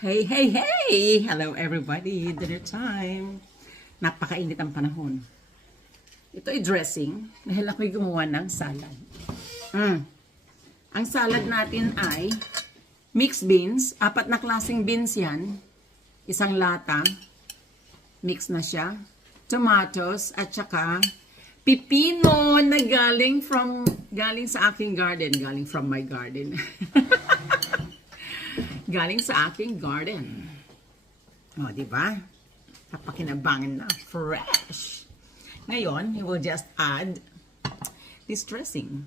Hey, hey, hey! Hello everybody, dinner time. Napakainit ang panahon. Ito ay dressing dahil ako'y gumawa ng salad. Ang salad natin ay mixed beans. 4 na klaseng beans yan. Isang lata. Mix na siya. Tomatoes at saka pipino na galing sa aking garden. Galing from my garden. Galing sa aking garden. O, di ba? Napakinabangan na. Fresh. Ngayon, you will just add this dressing.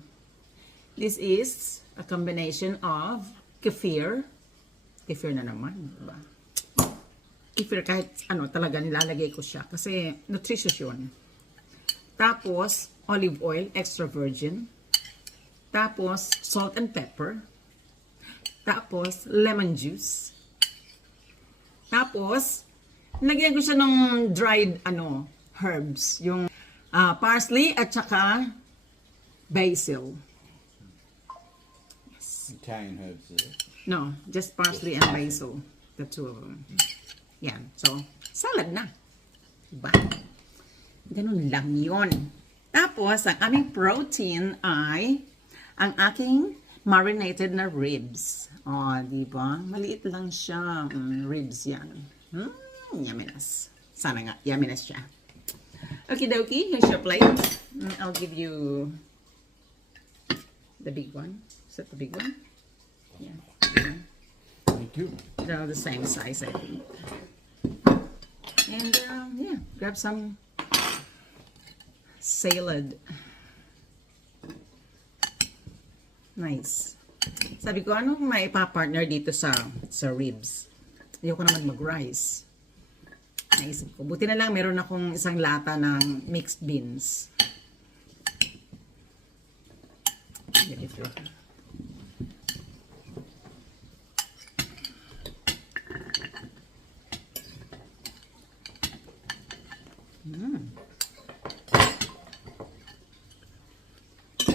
This is a combination of kefir. Kefir na naman, di ba? Kefir kahit ano talaga nilalagay ko siya kasi nutritious yun. Tapos, olive oil, extra virgin. Tapos, salt and pepper. Tapos, lemon juice. Tapos, lagyan ko siya ng dried herbs. Yung parsley at saka basil. Yes. Italian herbs, is it? No, just parsley and basil. The two of them. Yan. So, salad na. Diba? Ganun lang yun. Tapos, ang aming protein ay ang aking marinated na ribs. Oh, di ba? Maliit lang siya. Ribs yan. Yumminess. Sana nga, yumminess siya. Okay, dokie. Here's your plate. I'll give you the big one. Is that the big one? Yeah. Thank you. They're all the same size, I think. And, yeah, grab some salad. Nice. Sabi ko, anong may pa-partner dito sa ribs? Ayoko naman mag-rice. Naisip ko. Buti na lang meron akong isang lata ng mixed beans. Ganito.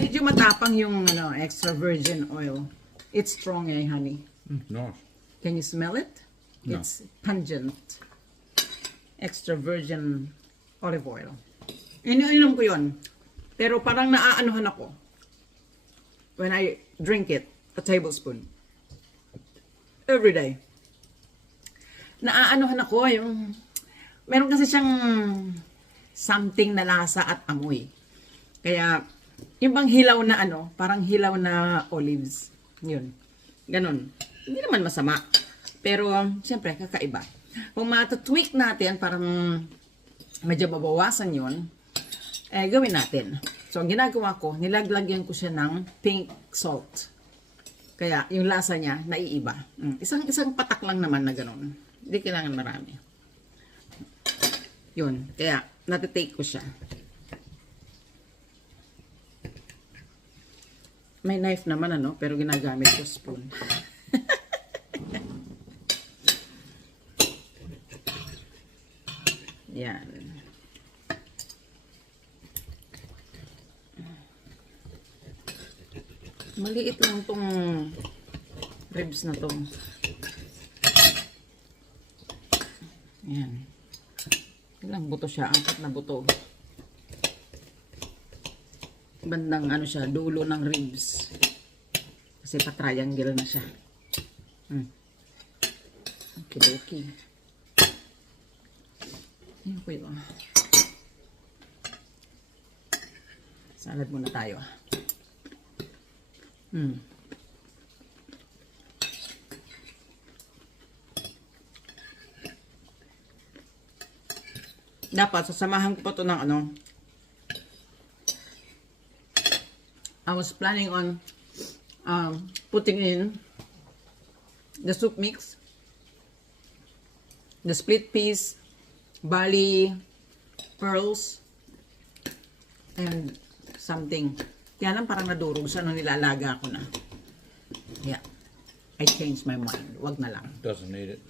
Medyo matapang yung extra virgin oil. It's strong honey. Nice. Can you smell it? No. It's pungent. Extra virgin olive oil. Iniinom ko yun. Pero parang naaanuhan ako. When I drink it, a tablespoon. Every day. Naaanuhan ako yung meron kasi siyang something na lasa at amoy. Kaya yung bang hilaw na parang hilaw na olives. Yun. Ganon. Hindi naman masama. Pero, siyempre, kakaiba. Kung matatweak natin, parang medyo mabawasan yun, gawin natin. So, ang ginagawa ko, nilaglagyan ko siya ng pink salt. Kaya, yung lasa niya, naiiba. Isang patak lang naman na ganon. Hindi kailangan marami. Yun. Kaya, natitake ko siya. May knife naman pero ginagamit ko spoon. Yan. Maliit lang tong ribs na to. Yan. Ilang buto siya? 4 na buto. Bandang siya, dulo ng ribs. Kasi pa-triangle na siya. Okay. Ayan po yun. Salad muna tayo. Dapat, sasamahan ko pa ito ng I was planning on putting in the soup mix, the split peas, barley, pearls, and something. Kaya lang parang nadurog siya nung nilalaga ko na. Yeah. I changed my mind. Wag na lang. Doesn't need it.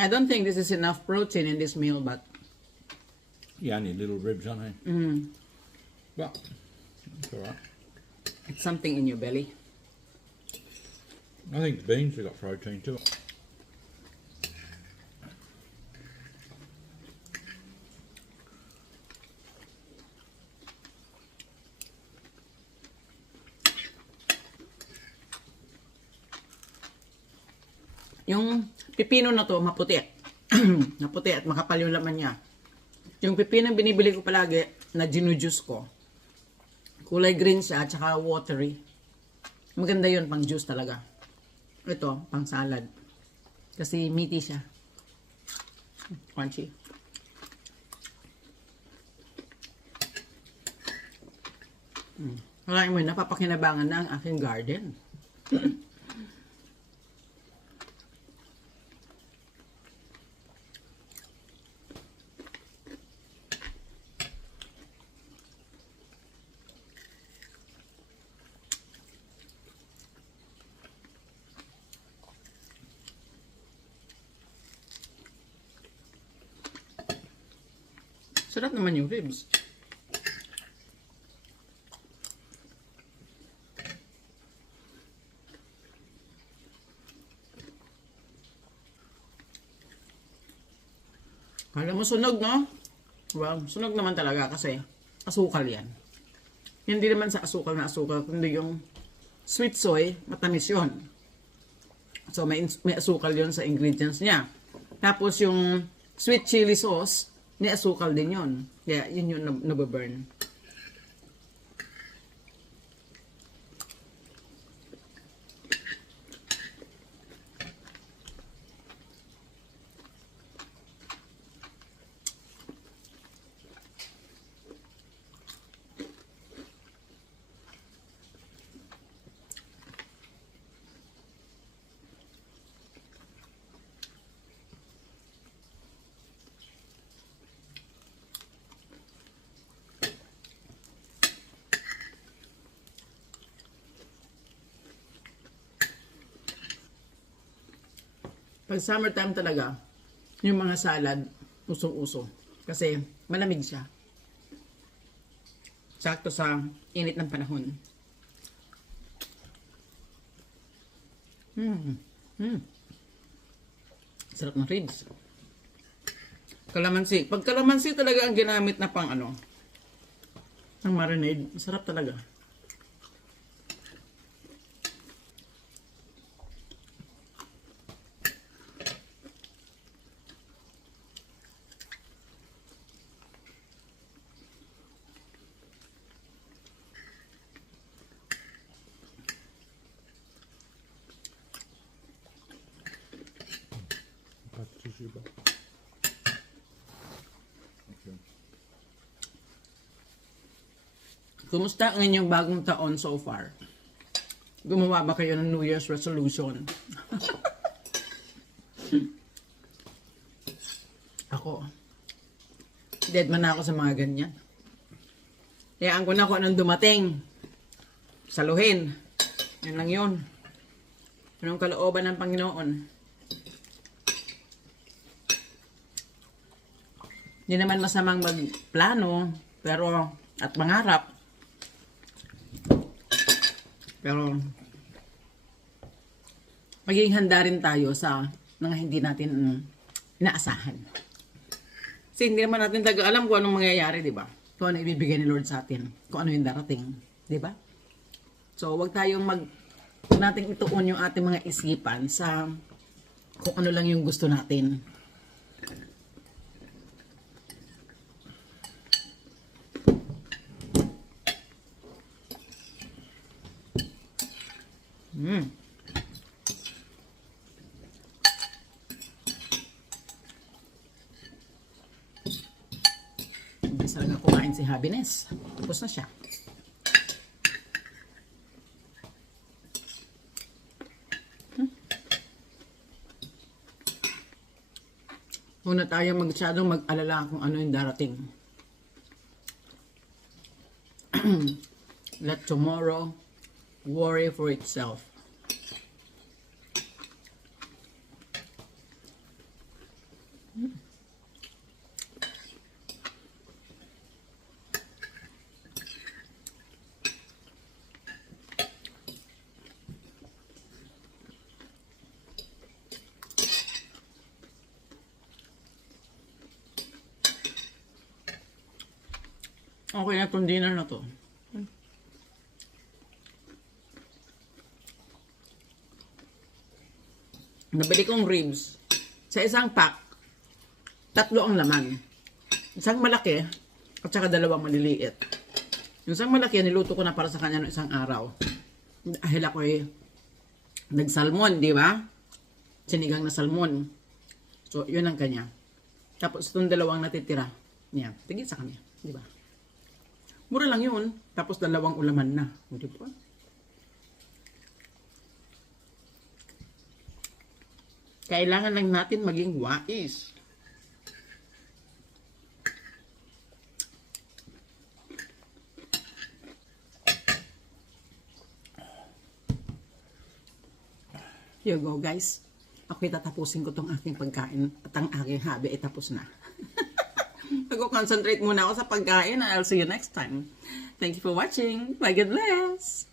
I don't think this is enough protein in this meal, but Yeah, only little ribs, aren't they? But it's all right. it's something in your belly. I think the beans have got protein too. Yung pipino na to, maputi. Maputi at makapal yung laman niya. Yung pipino binibili ko palagi na ginujuice ko. Kulay green siya at saka watery. Maganda yun pang juice talaga. Ito, pang salad. Kasi meaty siya. Crunchy. Kalahin mo yun, napapakinabangan na ang aking garden. Sarap naman yung ribs. Kala mo sunog, no? Well, sunog naman talaga kasi asukal yan. Hindi naman sa asukal na asukal, kundi yung sweet soy, matamis yun. So, may asukal yun sa ingredients niya. Tapos yung sweet chili sauce, may asukal din yun. Kaya yun yung nababurn. Pag summertime talaga, yung mga salad, usong-uso. Kasi malamig siya. Sakto sa init ng panahon. Sarap ng ribs. Kalamansi. Pag kalamansi talaga ang ginamit na pang ano, ng marinade, sarap talaga. Kumusta ang inyong bagong taon so far? Gumawa ba kayo ng New Year's resolution? Ako, dead man ako sa mga ganyan. Hayaan ko na kung anong dumating. Saluhin. Yan lang yun. Anong kalooban ng Panginoon? Hindi naman masamang magplano, pero at mangarap. Pero magiging handa rin tayo sa mga hindi natin inaasahan. Kasi hindi naman natin taga-alam kung anong mangyayari, di ba? Kung ano ibibigay ni Lord sa atin. Kung ano yung darating. Di ba? So, wag nating ituon yung ating mga isipan sa kung ano lang yung gusto natin. Bilis talaga kumain si Happiness. Tapos na siya. Huwag na tayo masyadong mag-alala kung ano yung darating. Let tomorrow worry for itself. Okay na itong dinner na to. Nabili kong ribs. Sa isang pack, 3 ang laman. Isang malaki, at saka 2 maliliit. Yung isang malaki, niluto ko na para sa kanya ng isang araw. Dahil ako nagsalmon, di ba? Sinigang na salmon. So, yun ang kanya. Tapos, itong 2 natitira. Yan, tigil sa kanya. Di ba? Mura lang yun. Tapos, 2 ulaman na. Di ba? Kailangan lang natin maging wais. Here you go, guys. Ako'y tatapusin ko tong aking pagkain at ang aking hobby ay tapos na. Mag-concentrate muna ako sa pagkain. I'll see you next time. Thank you for watching. Bye, God bless.